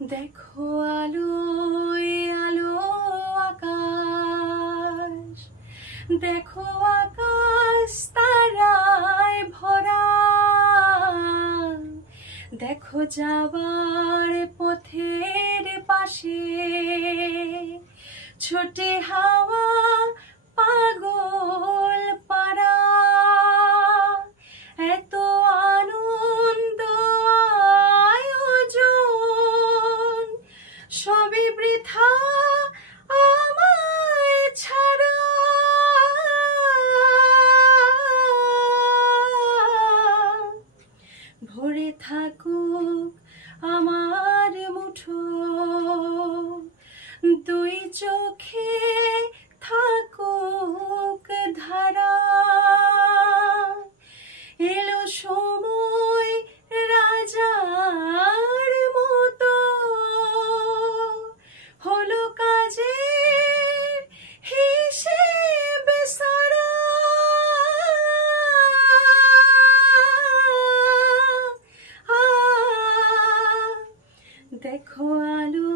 দেখো আলো আলো আকাশ। দেখো আকাশ তারায় ভরা। দেখো যাবার পথের পাশে ছোটে হাওয়া সবই বৃথা আমায় ছাড়া। ভরে থাকুক আমার মুঠো দুই চোখে থাকুক দেখো আলো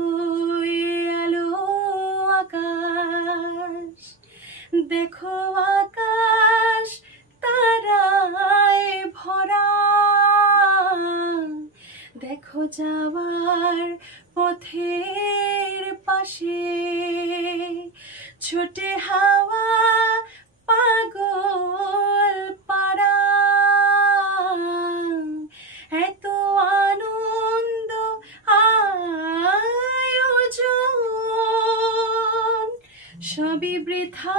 আলো আকাশ। দেখো আকাশ তারায় ভরা। দেখো যাওয়ার পথের পাশে ছোটে হাওয়া সবই বৃথা।